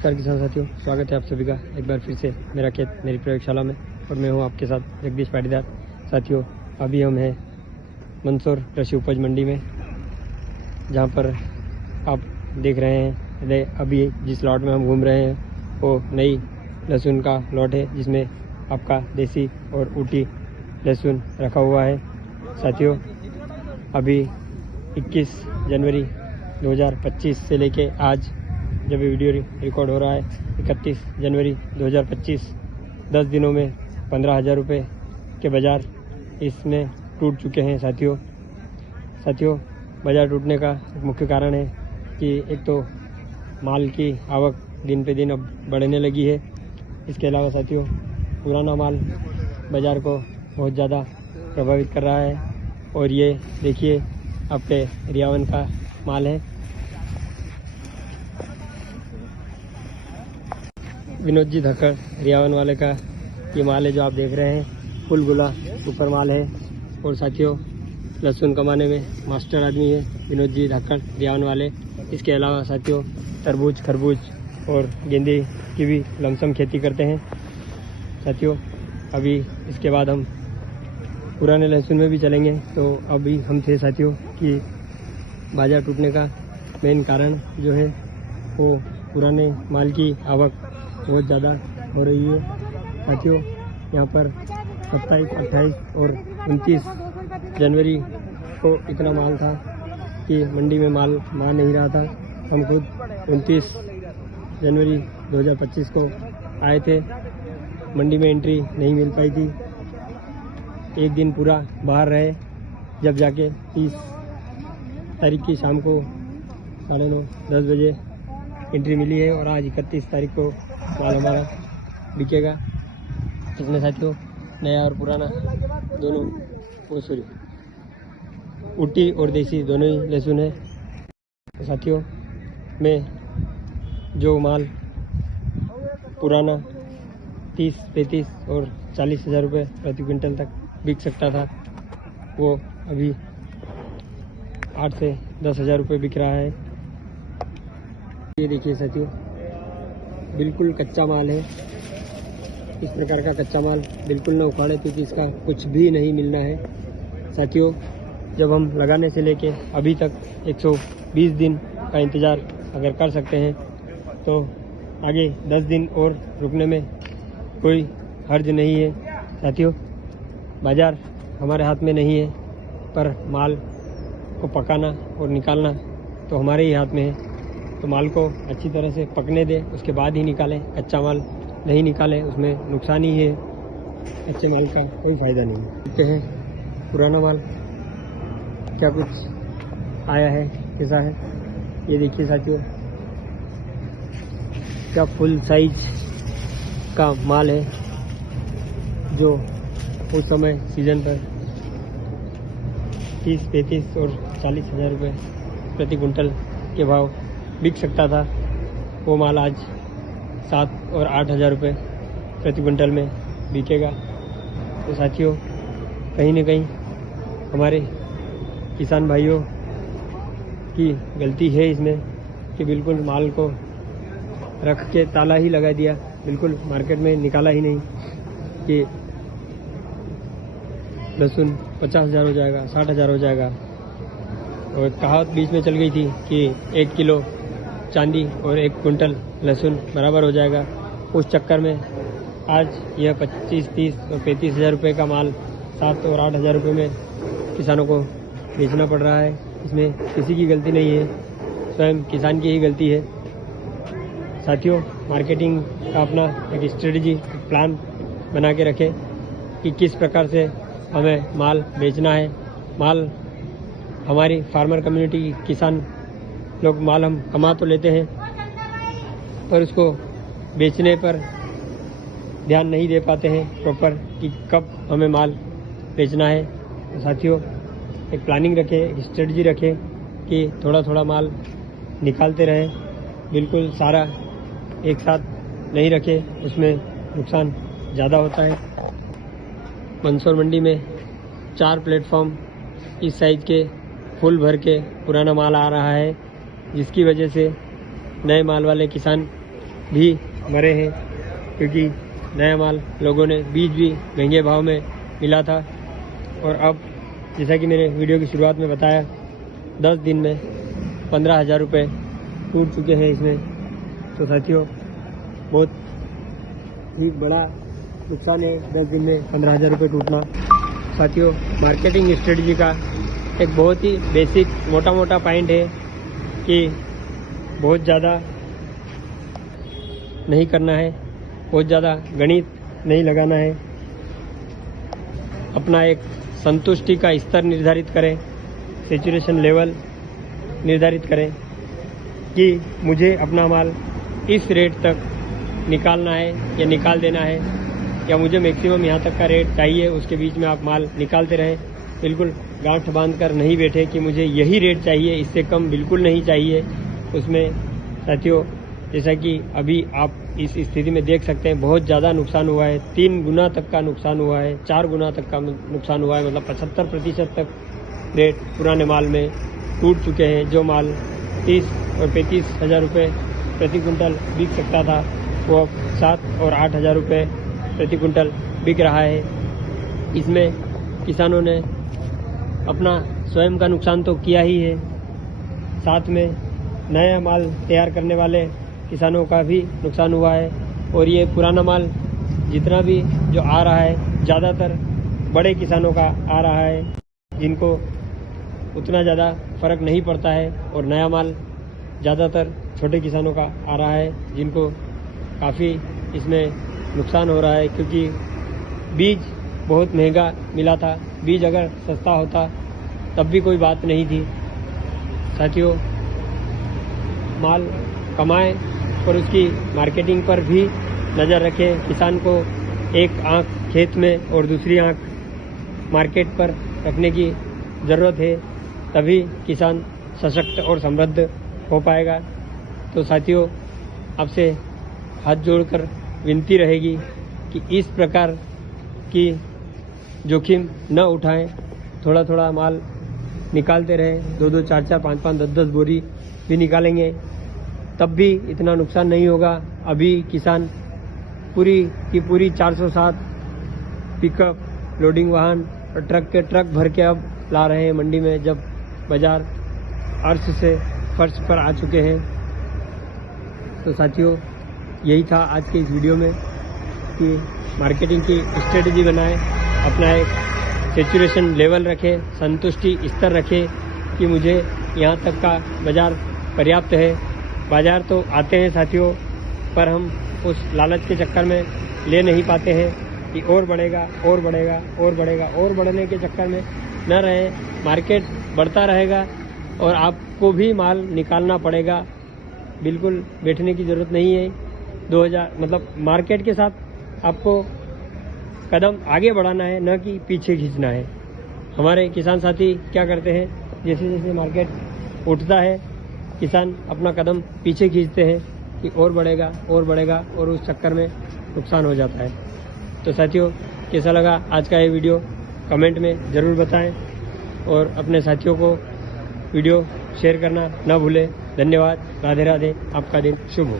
नमस्कार किसान साथियों, स्वागत है आप सभी का एक बार फिर से मेरा खेत मेरी प्रयोगशाला में। और मैं हूं आपके साथ जगदीश पाटीदार। साथियों, अभी हम हैं मंदसौर कृषि उपज मंडी में, जहां पर आप देख रहे हैं अभी जिस लॉट में हम घूम रहे हैं वो नई लहसुन का लॉट है, जिसमें आपका देसी और ऊटी लहसुन रखा हुआ है। साथियों, अभी 21 जनवरी 2025 से लेके आज जब ये वीडियो रिकॉर्ड हो रहा है 31 जनवरी 2025, 10 दिनों में 15,000 रुपये के बाज़ार इसमें टूट चुके हैं। साथियों, बाज़ार टूटने का एक मुख्य कारण है कि एक तो माल की आवक दिन पे दिन अब बढ़ने लगी है। इसके अलावा साथियों, पुराना माल बाज़ार को बहुत ज़्यादा प्रभावित कर रहा है। और ये देखिए, आपके रियावन का माल है, विनोद जी धक्कड़ रियावन वाले का ये माल है जो आप देख रहे हैं। फुल गुला ऊपर माल है। और साथियों, लहसुन कमाने में मास्टर आदमी है विनोद जी धक्कड़ रियावन वाले। इसके अलावा साथियों, तरबूज, खरबूज और गेंदे की भी लमसम खेती करते हैं। साथियों, अभी इसके बाद हम पुराने लहसुन में भी चलेंगे। तो अभी हम थे साथियों कि बाजार टूटने का मेन कारण जो है वो पुराने माल की आवक बहुत ज़्यादा हो रही है। साथियों, यहाँ पर 27, 28 और 29 जनवरी को इतना माल था कि मंडी में माल मान नहीं रहा था। हम खुद 29 जनवरी 2025 को आए थे, मंडी में एंट्री नहीं मिल पाई थी। एक दिन पूरा बाहर रहे, जब जाके 30 तारीख की शाम को 9:30 10 बजे एंट्री मिली है। और आज 31 तारीख को माल हमारा बिकेगा। इसमें साथियों नया और पुराना दोनों, ऊटी और देसी दोनों ही लहसुन है। तो साथियों, में जो माल पुराना 30, 35 और 40,000 रुपये प्रति क्विंटल तक बिक सकता था, वो अभी 8 से 10,000 रुपये बिक रहा है। ये देखिए साथियों, बिल्कुल कच्चा माल है। इस प्रकार का कच्चा माल बिल्कुल न उखाड़े, क्योंकि इसका कुछ भी नहीं मिलना है। साथियों, जब हम लगाने से लेके अभी तक 120 दिन का इंतज़ार अगर कर सकते हैं तो आगे 10 दिन और रुकने में कोई हर्ज नहीं है। साथियों, बाज़ार हमारे हाथ में नहीं है, पर माल को पकाना और निकालना तो हमारे ही हाथ में है। तो माल को अच्छी तरह से पकने दें, उसके बाद ही निकालें। कच्चा माल नहीं निकालें, उसमें नुकसान ही है, कच्चे माल का कोई फ़ायदा नहीं है। देखते हैं पुराना माल क्या कुछ आया है, कैसा है। ये देखिए साथियों, क्या फुल साइज का माल है, जो उस समय सीजन पर 30, 35 और 40,000 रुपये प्रति कुंटल के भाव बिक सकता था। वो माल आज 7 और 8,000 रुपये प्रति क्विंटल में बिकेगा। तो साथियों, कहीं न कहीं हमारे किसान भाइयों की गलती है इसमें कि बिल्कुल माल को रख के ताला ही लगा दिया, बिल्कुल मार्केट में निकाला ही नहीं कि लहसुन 50,000 हो जाएगा, 60,000 हो जाएगा। और कहावत बीच में चल गई थी कि 1 किलो चांदी और 1 कुंटल लहसुन बराबर हो जाएगा। उस चक्कर में आज यह 25, 30 और 35,000 रुपये का माल 7 और 8,000 रुपये में किसानों को बेचना पड़ रहा है। इसमें किसी की गलती नहीं है, स्वयं किसान की ही गलती है। साथियों, मार्केटिंग का अपना एक स्ट्रेटजी, प्लान बना के रखें कि किस प्रकार से हमें माल बेचना है। माल हमारी फार्मर कम्युनिटी, किसान लोग माल हम कमा तो लेते हैं, पर उसको बेचने पर ध्यान नहीं दे पाते हैं प्रॉपर कि कब हमें माल बेचना है। तो साथियों, एक प्लानिंग रखें, एक स्ट्रेटजी रखें कि थोड़ा थोड़ा माल निकालते रहें, बिल्कुल सारा एक साथ नहीं रखें, उसमें नुकसान ज़्यादा होता है। मंदसौर मंडी में 4 प्लेटफॉर्म इस साइज़ के फुल भर के पुराना माल आ रहा है, जिसकी वजह से नए माल वाले किसान भी मरे हैं, क्योंकि नया माल लोगों ने बीज भी महंगे भाव में मिला था। और अब जैसा कि मैंने वीडियो की शुरुआत में बताया, 10 दिन में 15,000 रुपये टूट चुके हैं इसमें। तो साथियों, बहुत ही बड़ा नुकसान है 10 दिन में 15,000 रुपये टूटना। साथियों, मार्केटिंग स्ट्रेटजी का एक बहुत ही बेसिक मोटा मोटा पॉइंट है कि बहुत ज़्यादा नहीं करना है, बहुत ज़्यादा गणित नहीं लगाना है। अपना एक संतुष्टि का स्तर निर्धारित करें, सैचुरेशन लेवल निर्धारित करें कि मुझे अपना माल इस रेट तक निकालना है या निकाल देना है, या मुझे मैक्सिमम यहाँ तक का रेट चाहिए। उसके बीच में आप माल निकालते रहें, बिल्कुल गांठ बांध कर नहीं बैठे कि मुझे यही रेट चाहिए, इससे कम बिल्कुल नहीं चाहिए। उसमें साथियों, जैसा कि अभी आप इस स्थिति में देख सकते हैं, बहुत ज़्यादा नुकसान हुआ है। 3 गुना तक का नुकसान हुआ है, 4 गुना तक का नुकसान हुआ है। मतलब 75% तक रेट पुराने माल में टूट चुके हैं। जो माल 30 और 35,000 रुपये प्रति कुंटल बिक सकता था, वो अब 7 और 8,000 रुपये प्रति कुंटल बिक रहा है। इसमें किसानों ने अपना स्वयं का नुकसान तो किया ही है, साथ में नया माल तैयार करने वाले किसानों का भी नुकसान हुआ है। और ये पुराना माल जितना भी जो आ रहा है, ज़्यादातर बड़े किसानों का आ रहा है, जिनको उतना ज़्यादा फर्क नहीं पड़ता है। और नया माल ज़्यादातर छोटे किसानों का आ रहा है, जिनको काफ़ी इसमें नुकसान हो रहा है, क्योंकि बीज बहुत महंगा मिला था। बीज अगर सस्ता होता तब भी कोई बात नहीं थी। साथियों, माल कमाएं और उसकी मार्केटिंग पर भी नज़र रखें। किसान को एक आंख खेत में और दूसरी आंख मार्केट पर रखने की ज़रूरत है, तभी किसान सशक्त और समृद्ध हो पाएगा। तो साथियों, आपसे हाथ जोड़कर विनती रहेगी कि इस प्रकार की जोखिम न उठाएं। थोड़ा थोड़ा माल निकालते रहें, 2-2, 4-4, 5-5, 10-10 बोरी भी निकालेंगे तब भी इतना नुकसान नहीं होगा। अभी किसान पूरी की पूरी 407 पिकअप लोडिंग वाहन और ट्रक के ट्रक भर के अब ला रहे हैं मंडी में, जब बाजार अर्श से फर्श पर आ चुके हैं। तो साथियों, यही था आज के इस वीडियो में कि मार्केटिंग की स्ट्रेटजी बनाएं, अपना एक सैचुरेशन लेवल रखें, संतुष्टि स्तर रखें कि मुझे यहाँ तक का बाज़ार पर्याप्त है। बाज़ार तो आते हैं साथियों, पर हम उस लालच के चक्कर में ले नहीं पाते हैं कि और बढ़ेगा और बढ़ेगा और बढ़ेगा, और बढ़ने के चक्कर में न रहें। मार्केट बढ़ता रहेगा और आपको भी माल निकालना पड़ेगा। बिल्कुल बैठने की ज़रूरत नहीं है। 2000 मतलब मार्केट के साथ आपको कदम आगे बढ़ाना है, न कि पीछे खींचना है। हमारे किसान साथी क्या करते हैं, जैसे जैसे मार्केट उठता है, किसान अपना कदम पीछे खींचते हैं कि और बढ़ेगा और बढ़ेगा, और उस चक्कर में नुकसान हो जाता है। तो साथियों, कैसा लगा आज का ये वीडियो कमेंट में ज़रूर बताएं, और अपने साथियों को वीडियो शेयर करना न भूलें। धन्यवाद। राधे राधे। आपका दिन शुभ हो।